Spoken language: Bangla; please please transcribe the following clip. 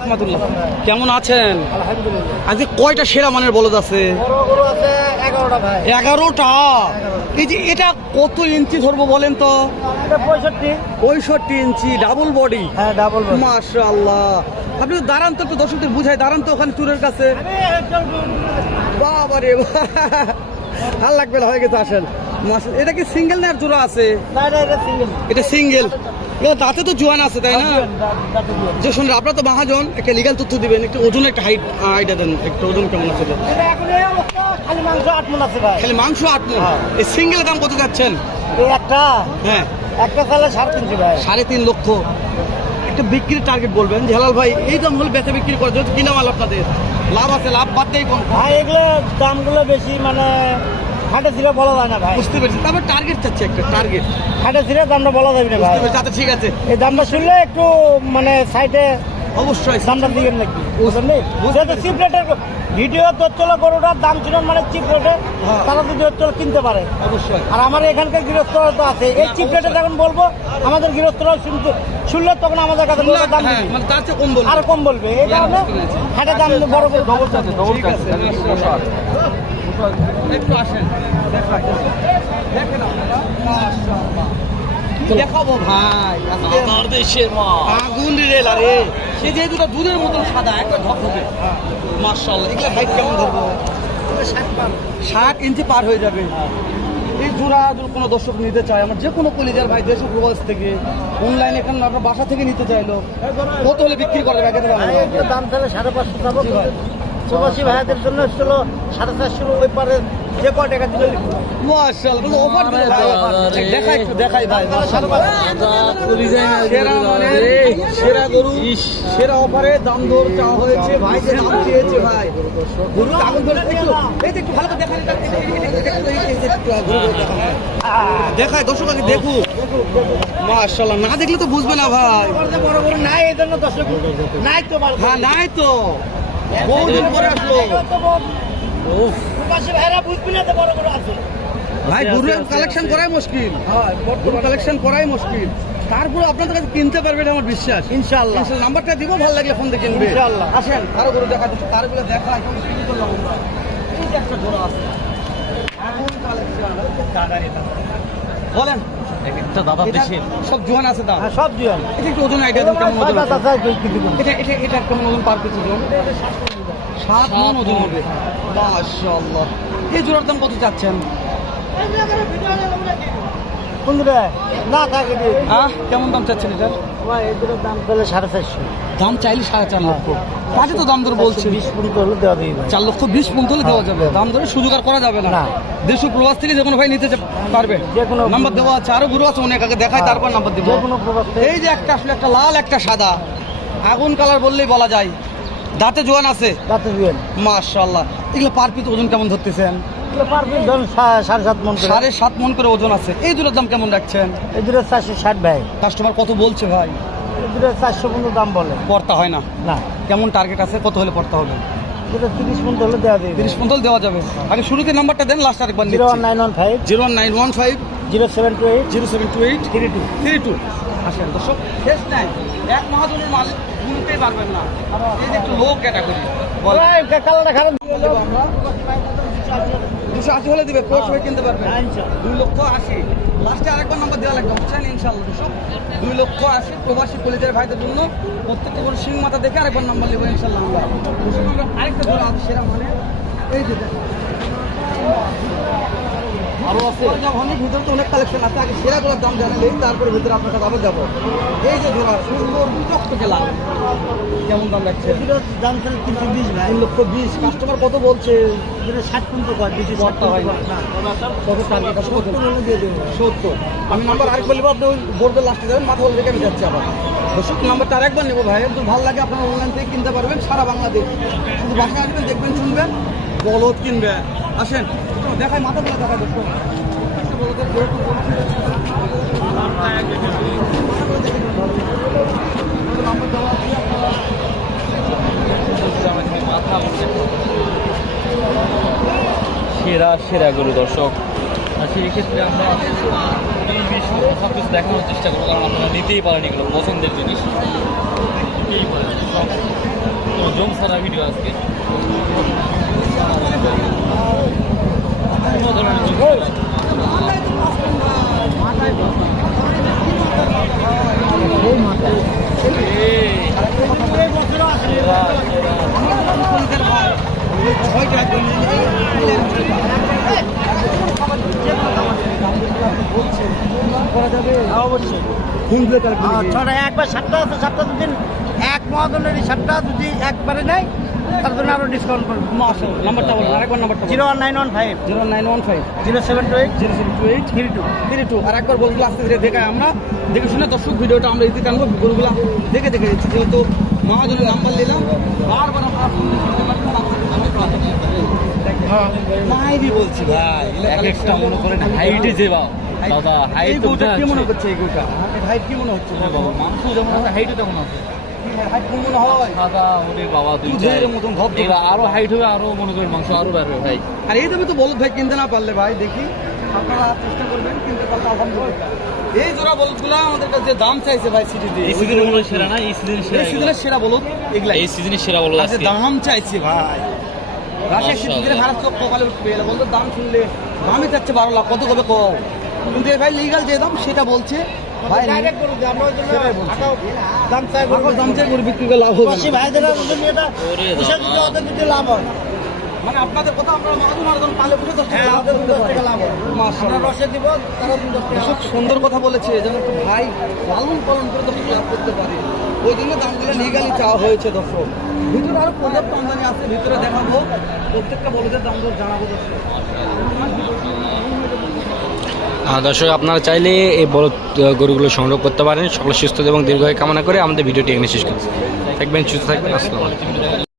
রহমতুল্লাহ। কেমন আছেন? আজকে কয়টা সেরা মানের বলদ আছে? এগারোটা এই যে এটা কত ইঞ্চি ধরবো বলেন তো? পঁয়ষট্টি। ইঞ্চি ডাবল বডি হ্যাঁ ডাবল মাশাআল্লাহ। আপনি দাঁড়ান তো একটু দর্শকদের বুঝাই দাঁড়ান তো ওখানে চুরের কাছে। বাবা রে ভালো লাগবে হয়ে গেছে আসেন। এটা কি সিঙ্গেল না জোড়া আছে? এটা সিঙ্গেল তাতে তো জোয়ান আছে তাই না? যে শুনলে আপনার তো মহাজন একটা লিগাল তথ্য দিবেন একটু ওজন একটা হাইট আইডিয়া দেন একটু ওজন কেমন আছে খালি মাংস আট মন আছে ভাই। খালি মাংস আট। হ্যাঁ। এই সিঙ্গেল দাম কত যাচ্ছেন? এই একটা? হ্যাঁ। একটা চালে সাড়ে তিনশো ভাই। সাড়ে তিন লক্ষ। একটা বিক্রির টার্গেট বলবেন। যে হেলাল ভাই এই দাম হলে বেচা বিক্রি করে যেহেতু কিনা মাল আপনাদের। লাভ আছে লাভ বাদ দেই কোন ভাই এগুলো দামগুলো বেশি মানে হাটে ছিল বলা যায় না ভাই। বুঝতে পেরেছি। তারপর টার্গেট চাচ্ছি একটা টার্গেট হাটে ছিল দামটা বলা যাবে না ভাই। আচ্ছা ঠিক আছে। এই দামটা শুনলে একটু মানে সাইডে অবশ্যই। দামটা দিবেন নাকি? বুঝলেন যেহেতু চিপ রেটের ভিডিও তথ্য গরুটার দাম ছিল মানে চিপ রেটে হ্যাঁ। তারা যদি তথ্য কিনতে পারে। অবশ্যই। আর আমার এখানকার গৃহস্থরা তো আছে। এই চিপ রেটে যখন বলব আমাদের গৃহস্থরাও শুনতে শুনলে তখন আমাদের কাছে দাম হ্যাঁ। মানে তার চেয়ে কম বলব। আর কম বলবে। এই কারণে হাটে দাম বড় করে একটু আসেন। দেখেন আপনারা। দেখাবো ভাই আজকে আগুন রেল আরে সে যে দুটো দুধের মতন সাদা একটা ধপধপে মার্শাল্লাহ এগুলো হাইট কেমন ধরবো? ষাট ইঞ্চি পার হয়ে যাবে। এই জোড়া কোনো দর্শক নিতে চায় আমার যে কোনো কলিজার ভাই দেশ প্রবাস থেকে অনলাইন এখানে আপনার বাসা থেকে নিতে চাইলো কত হলে বিক্রি করে ব্যাগে দাম তাহলে সাড়ে পাঁচশো যাব। প্রবাসী ভাইয়াদের জন্য ছিল সাড়ে চারশো ওই পারে যে কয় টাকা দিলে? মাশাআল্লাহ অফার দিলে ভাই দেখাই একটু দেখাই ভাই সেরা মানে সেরা গরু সেরা অফারে দাম দর চাওয়া হয়েছে ভাই যে দাম চেয়েছে ভাই। গরু আগুন ধরে এই একটু ভালো করে দেখান। দেখায় দর্শক আগে দেখু। মাশাআল্লাহ না দেখলে তো বুঝবে না ভাই। বড় বড় নাই এই জন্য দর্শক নাই তো ভালো হ্যাঁ নাই তো। বহুদিন পরে আসলো। প্রবাসী ভাইরা বুঝবি না তো বড় বড় আছে। ভাই গরু কালেকশন করাই মুশকিল। গরু কালেকশন করাই মুশকিল। তারপরে আপনাদের কাছে কিনতে পারবে এটা আমার বিশ্বাস। ইনশাআল্লাহ। ইনশাল্লাহ নাম্বারটা দিব ভালো লাগলে ফোন দিয়ে কিনবে ইনশাআল্লাহ। আসেন আরও গরু দেখা দিচ্ছে তারগুলো দেখা এখন শুরু করলাম আমরা। এই যে একটা জোড়া আছে। এখন কালেকশন বলেন। দাদা এটা সব জোয়ান আছে দাম হ্যাঁ সব দিও এটা একটু ওজন আইডিয়া দেন কেমন ওজন এটা এটা এটা কেমন ওজন পার পিস ওজন সাত মন ওজন হবে। মাশাআল্লাহ। এই জোড়ার দাম কত চাচ্ছেন? না থাকে আহ কেমন দাম চাচ্ছেন এটার? দাম সাড়ে চারশো। দাম চাইলে সাড়ে চার লক্ষ। কাজে তো দাম বলছে। বিশ পর্যন্ত হলে দেওয়া চার লক্ষ বিশ পর্যন্ত হলে দেওয়া যাবে। দাম দরে সুযোগ আর করা যাবে না। দেশ প্রবাস থেকে যে কোনো ভাই নিতে পারবে। যে কোনো- নাম্বার দেওয়া আছে আরও গুরু আছে অনেক আগে দেখায় তারপর নাম্বার দিব। যে কোনো এই যে একটা আসলে একটা লাল একটা সাদা। আগুন কালার বললেই বলা যায়। দাঁতে জোয়ান আছে? তাতে দিবেন মাশাআল্লাহ। এগুলো পার পিস ওজন কেমন ধরতেছেন? সাড়ে সাত মন করে। মন ওজন আছে। এই দুটোর দাম কেমন রাখছেন? এই দুটো চারশো ষাট ভাই। কাস্টমার কত বলছে ভাই? এই দুটো চারশো পর্যন্ত দাম বলে। পড়তা হয় না? না। কেমন টার্গেট আছে? কত হলে পড়তে হবে? তিরিশ পর্যন্ত হলে দেওয়া দিই তিরিশ পর্যন্ত দেওয়া যাবে। আগে শুরুতে নাম্বারটা দেন লাস্ট আরেকবার zero one nine one five. Zero nine one five. Zero seven two eight. Zero seven two eight. Three two. Three two. আসেন দর্শক শেষ নাই। এক মহাজনের মাল গুনতেই পারবেন না। এই যে একটু লো ক্যাটাগরি কালারটা খারাপ। দুশো আশি হলে দিবে কোর্স হয়ে কিনতে পারবেন হ্যাঁ। দুই লক্ষ আশি। লাস্টে আরেকবার নাম্বার দেওয়া লাগবে বুঝছেন? ইনশাল্লাহ দর্শক দুই লক্ষ আশি প্রবাসী কলিজার ভাইদের জন্য প্রত্যেকটা করে সিং মাথা দেখে আরেকবার নাম্বার নেব ইনশাল্লাহ আমরা। আরেকটা ধরে আছে সেরা মানে এই যে দেখেন। আরও আছে। অনেক ভিতরে তো অনেক কালেকশন আছে। আগে সেরাগুলোর দাম জানালেই তারপরে ভিতরে আপনার কাছে আবার যাব। এই যে জোড়া সুন্দর চকচকে লাল কেমন দাম লাগছে দাম তাহলে তিনশো বিশ তিন লক্ষ বিশ। কাস্টমার কত বলছে? ষাট পর্যন্ত দিচ্ছি ষাট হয় না। কত? টার্গেট দিয়ে দেবো। সত্তর। আমি নাম্বার আরেক বলব আপনি ওই বোর্ডের লাস্টে যাবেন মাথা বল রেখে আমি যাচ্ছি আবার। দর্শক নাম্বারটা আরেকবার নেব ভাই। একদম ভালো লাগে আপনার অনলাইন থেকে কিনতে পারবেন সারা বাংলাদেশ। শুধু বাসায় আসবেন দেখবেন শুনবেন বলদ কিনবেন আসেন। দেখায় মাথা বলে দেখায় আপনারা সেরা সেরা গরু, দর্শক। সেই ক্ষেত্রে আমরা সব কিছু দেখানোর চেষ্টা করব, কারণ আপনারা নিতেই পারেন এগুলো, পছন্দের জিনিস। নিতেই পারেন। জম সারা ভিডিও আজকে বিভিন্ন ধরনের জম সারা। এই, সেরা, সেরা। অবশ্যই হ্যাঁ, ছটা একবার সাতটা আছে সাতটা যদি এক মহাজনের সাতটা যদি একবারে নেয় তার জন্য আরও ডিসকাউন্ট করব। নাম্বারটা বলুন আরেকবার নাম্বারটা zero one nine one five. Zero nine one five. Zero seven two eight. Zero seven two eight. Three two. Three two. আর একবার বলগুলো আস্তে ধীরে দেখায় আমরা দেখে শুনে দর্শক ভিডিওটা আমরা এদিকে আনব গরুগুলো দেখে দেখে দিচ্ছি যেহেতু মহাজনের নাম্বার নিলাম বারবার আমরা মাইরি বলছি ভাই এক একটা মনে করেন হাইটে যে বা এই হাইট গরুটা কি মনে করছে এই গরুটা? হাইট কি মনে হচ্ছে? বাবা মাংস যেমন আছে হাইটে তেমন আছে। হাইট কি সাদা ওরে বাবা দুই দুধের মতন ধপ ধপ। এগুলো আরও হাইট হবে আরও মনে করেন মাংস আরও বের ভাই। আর এই দামে তো বলদ ভাই কিনতে না পারলে ভাই দেখি। আপনারা চেষ্টা করবেন কিনতে পারলে আলহামদুলিল্লাহ। এই জোড়া বলদগুলো আমাদের কাছে দাম চাইছে ভাই সিটিতে এই সিজনের মনে সেরা না? এই সিজনের সেরা এই সিজনের সেরা এই সিজনের সেরা বলো আজকে আজকে। দাম চাইছি ভাই। রাশিয়া। সিটিতে খারাপ চোখ কপালে উঠবে বলতো দাম শুনলে দামই চাচ্ছে বারো লাখ। কত কবে কম কিন্তু ভাই লিগাল যে দাম সেটা বলছে। ভাই বলছি। দাম চাই দাম চাই গরু বিক্রি করে লাভ হবে। ভাইদের লাভ হয়। মানে আপনাদের কথা আমরা পালে পুরো দশ টাকা হ্যাঁ লাভ দশ পারি টাকা আমরা রসে দিব তারা দশ টাকা খুব। সুন্দর কথা বলেছে যেন ভাই লালন পালন করে দর্শক লাভ করতে পারে। ওই জন্য দামগুলো লিগালি চাওয়া হয়েছে দর্শক। ভিতরে আরও পর্যাপ্ত আমদানি আছে ভিতরে দেখাবো। প্রত্যেকটা বলদের দাম জানাব দর্শক। দর্শক, আপনারা চাইলে এই বড় গরুগুলো সংগ্রহ করতে পারেন। সকল সুস্থ এবং দীর্ঘ কামনা করে আমাদের ভিডিওটি এখানে শেষ করছি। থাকবেন, সুস্থ থাকবেন। আসসালামু